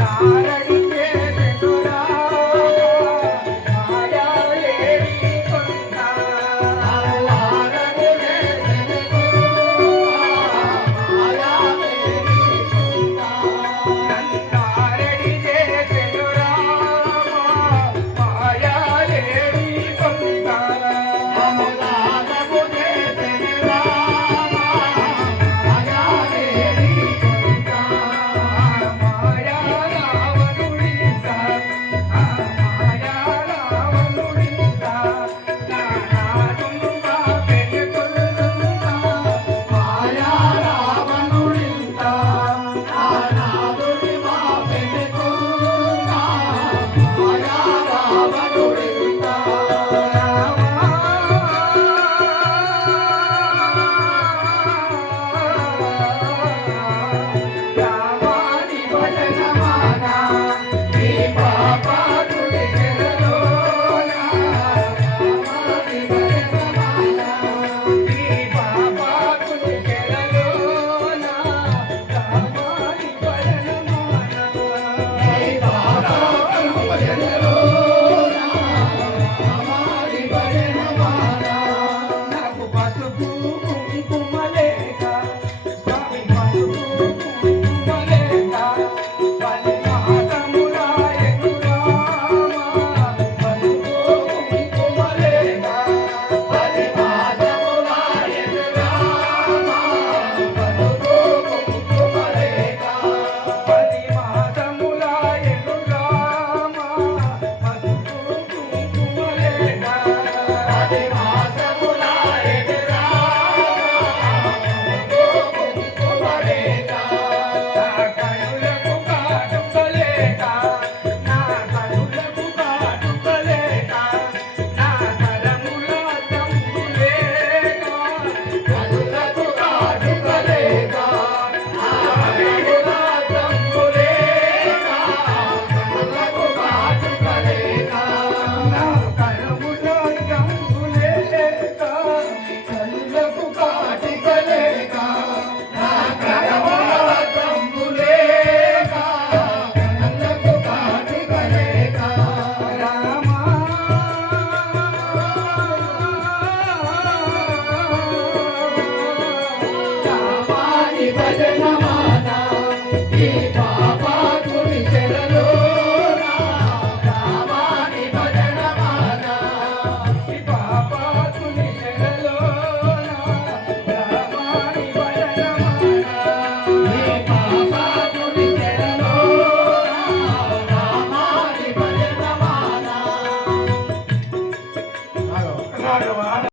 தாரடி